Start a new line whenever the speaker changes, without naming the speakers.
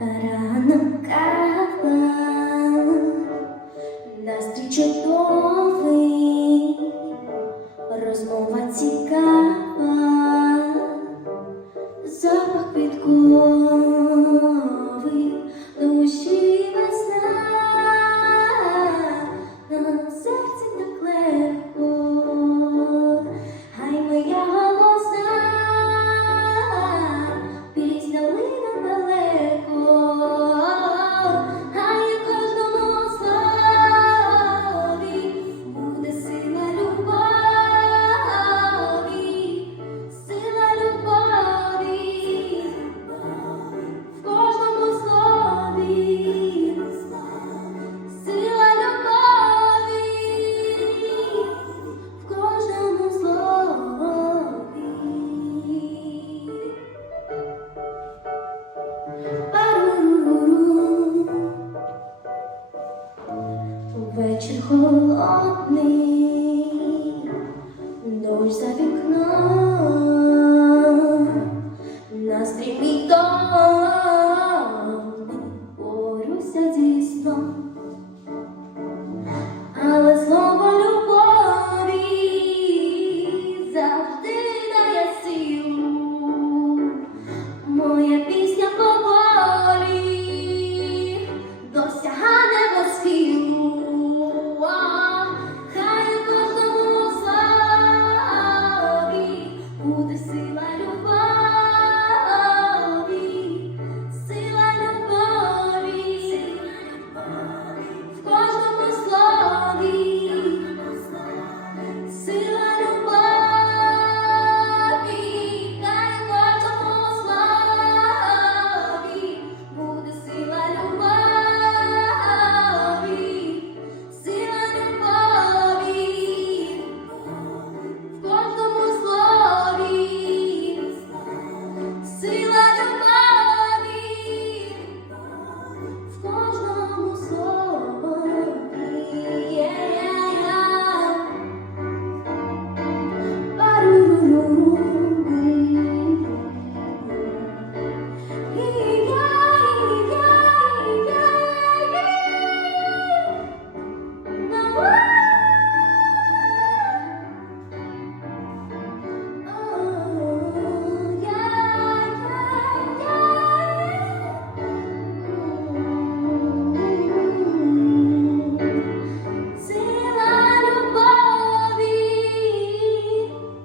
Ранок кава, настрій чудовий, розмова цікава, запах квітковий, Вечір холодний, дощ за вікном, настрій мій томний, борюся зі сном, але слово любові завжди дає силу. Моє